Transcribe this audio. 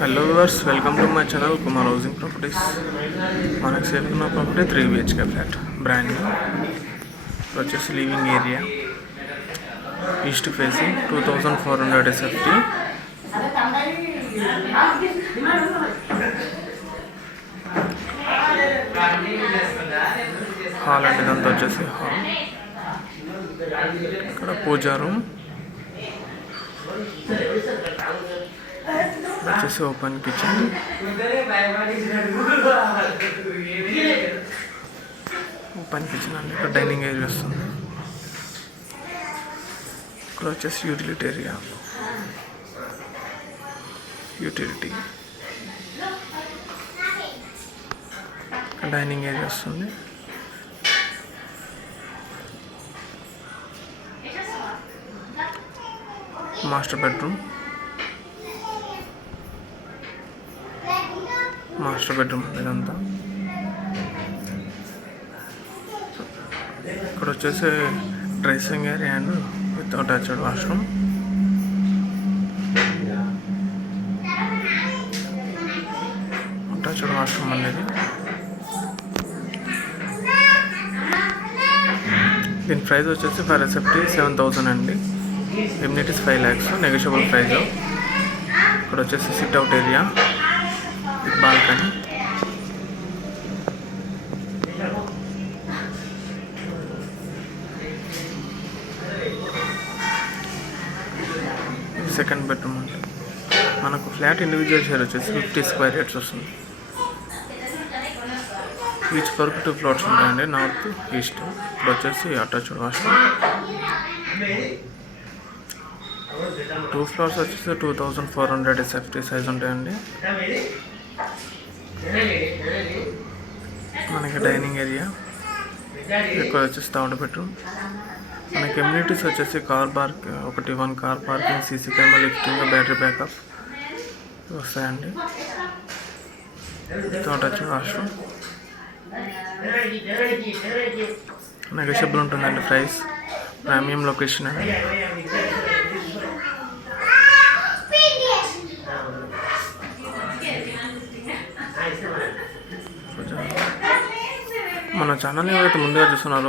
Hello viewers, welcome to my channel Kumar housing properties. మనకు సేల్కున్న property 3 BHK flat, brand new. వచ్చేసి living area, east facing, 2400 SFT. Hall అంటే ఇదంతా వచ్చేసి hall. ఇక్కడ పూజా రూమ్ వచ్చేసి ఓపెన్ కిచెన్, అండి. ఇక్కడ డైనింగ్ ఏరియా వస్తుంది. ఇక్కడ వచ్చేసి యూటిలిటీ ఏరియా, డైనింగ్ ఏరియా వస్తుంది. మాస్టర్ బెడ్రూమ్ ఇదంతా. ఇక్కడ వచ్చేసి dressing area and with attached washroom. అనేది దీని ప్రైస్ వచ్చేసి ఫర్ SFT 7,000 అండి. Amenities 5 lakhs, negotiable price. ఇక్కడ వచ్చేసి sit-out area with balcony. Second bedroom అంటే మనకు ఫ్లాట్ ఇండివిజువల్ షేర్ వచ్చేసి 50 square yards వస్తుంది. ఈచ్ వరకు 2 plots ఉంటాయండి, నార్త్ ఈస్ట్. ఇప్పుడు వచ్చేసి అటాచ్డ్ వాష్రూమ్. 2 floors వచ్చేసి 2400 SFT సైజ్ ఉంటాయండి. మనకి డైనింగ్ ఏరియా, ఇక్కడ వచ్చేసి థర్డ్ బెడ్రూమ్. మనకి ఎమ్యూనిటీస్ వచ్చేసి car park, 1 car parking, CC camera, lifting, battery backup వస్తాయండి. Attached washroom. నెగోషియబుల్ ఉంటుందండి ప్రైస్. ప్రీమియం లొకేషన్ అండి. మన ఛానల్ ఎవరైతే ముందుగా చూస్తున్నారో